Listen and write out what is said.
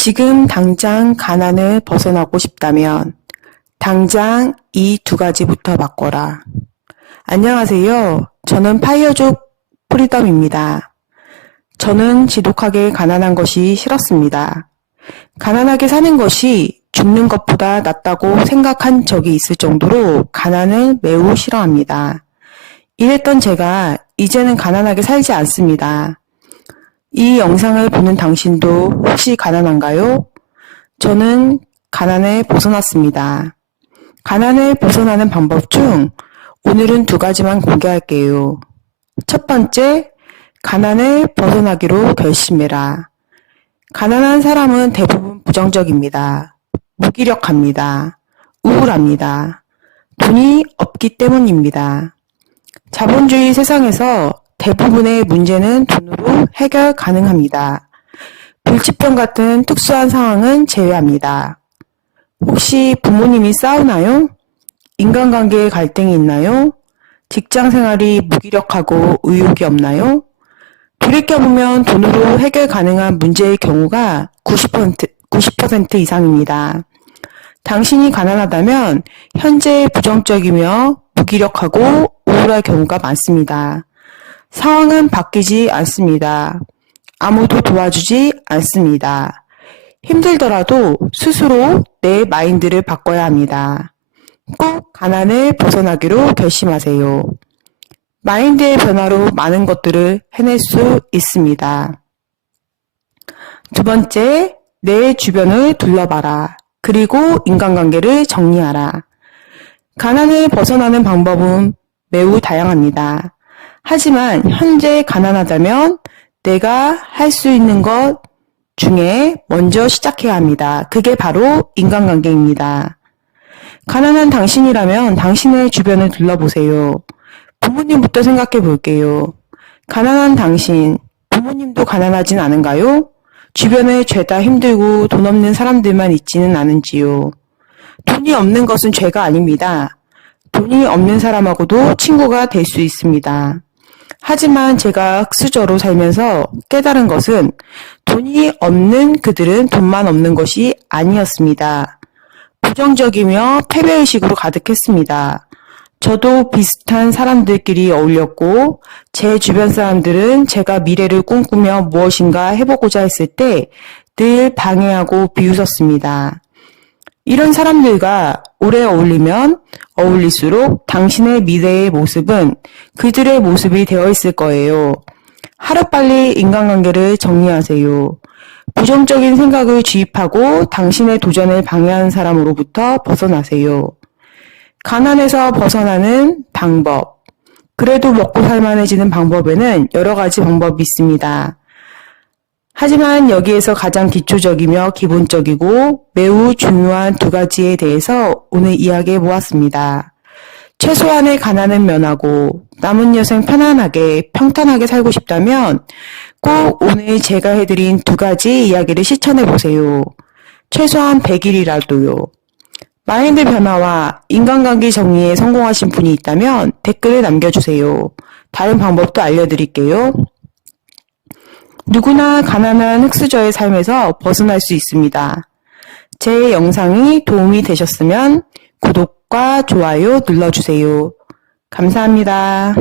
지금 당장 가난을 벗어나고 싶다면 당장 이 두 가지부터 바꿔라. 안녕하세요. 저는 파이어족 프리덤입니다. 저는 지독하게 가난한 것이 싫었습니다. 가난하게 사는 것이 죽는 것보다 낫다고 생각한 적이 있을 정도로 가난을 매우 싫어합니다. 이랬던 제가 이제는 가난하게 살지 않습니다. 이 영상을 보는 당신도 혹시 가난한가요? 저는 가난에 벗어났습니다. 가난을 벗어나는 방법 중 오늘은 두 가지만 공개할게요. 첫 번째, 가난을 벗어나기로 결심해라. 가난한 사람은 대부분 부정적입니다. 무기력합니다. 우울합니다. 돈이 없기 때문입니다. 자본주의 세상에서 대부분의 문제는 돈으로 해결 가능합니다. 불치병 같은 특수한 상황은 제외합니다. 혹시 부모님이 싸우나요? 인간관계에 갈등이 있나요? 직장 생활이 무기력하고 의욕이 없나요? 돌이켜보면 돈으로 해결 가능한 문제의 경우가 90%, 90% 이상입니다. 당신이 가난하다면 현재 부정적이며 무기력하고 우울할 경우가 많습니다. 상황은 바뀌지 않습니다. 아무도 도와주지 않습니다. 힘들더라도 스스로 내 마인드를 바꿔야 합니다. 꼭 가난을 벗어나기로 결심하세요. 마인드의 변화로 많은 것들을 해낼 수 있습니다. 두 번째, 내 주변을 둘러봐라. 그리고 인간관계를 정리하라. 가난을 벗어나는 방법은 매우 다양합니다. 하지만 현재 가난하다면 내가 할 수 있는 것 중에 먼저 시작해야 합니다. 그게 바로 인간관계입니다. 가난한 당신이라면 당신의 주변을 둘러보세요. 부모님부터 생각해 볼게요. 가난한 당신, 부모님도 가난하진 않은가요? 주변에 죄다 힘들고 돈 없는 사람들만 있지는 않은지요. 돈이 없는 것은 죄가 아닙니다. 돈이 없는 사람하고도 친구가 될 수 있습니다. 하지만 제가 흑수저로 살면서 깨달은 것은 돈이 없는 그들은 돈만 없는 것이 아니었습니다. 부정적이며 패배의식으로 가득했습니다. 저도 비슷한 사람들끼리 어울렸고, 제 주변 사람들은 제가 미래를 꿈꾸며 무엇인가 해보고자 했을 때 늘 방해하고 비웃었습니다. 이런 사람들과 오래 어울리면 어울릴수록 당신의 미래의 모습은 그들의 모습이 되어 있을 거예요. 하루빨리 인간관계를 정리하세요. 부정적인 생각을 주입하고 당신의 도전을 방해하는 사람으로부터 벗어나세요. 가난에서 벗어나는 방법. 그래도 먹고 살만해지는 방법에는 여러 가지 방법이 있습니다. 하지만 여기에서 가장 기초적이며 기본적이고 매우 중요한 두 가지에 대해서 오늘 이야기해 보았습니다. 최소한의 가난은 면하고 남은 여생 편안하게 평탄하게 살고 싶다면 꼭 오늘 제가 해드린 두 가지 이야기를 실천해 보세요. 최소한 100일이라도요. 마인드 변화와 인간관계 정리에 성공하신 분이 있다면 댓글을 남겨주세요. 다른 방법도 알려드릴게요. 누구나 가난한 흑수저의 삶에서 벗어날 수 있습니다. 제 영상이 도움이 되셨으면 구독과 좋아요 눌러주세요. 감사합니다.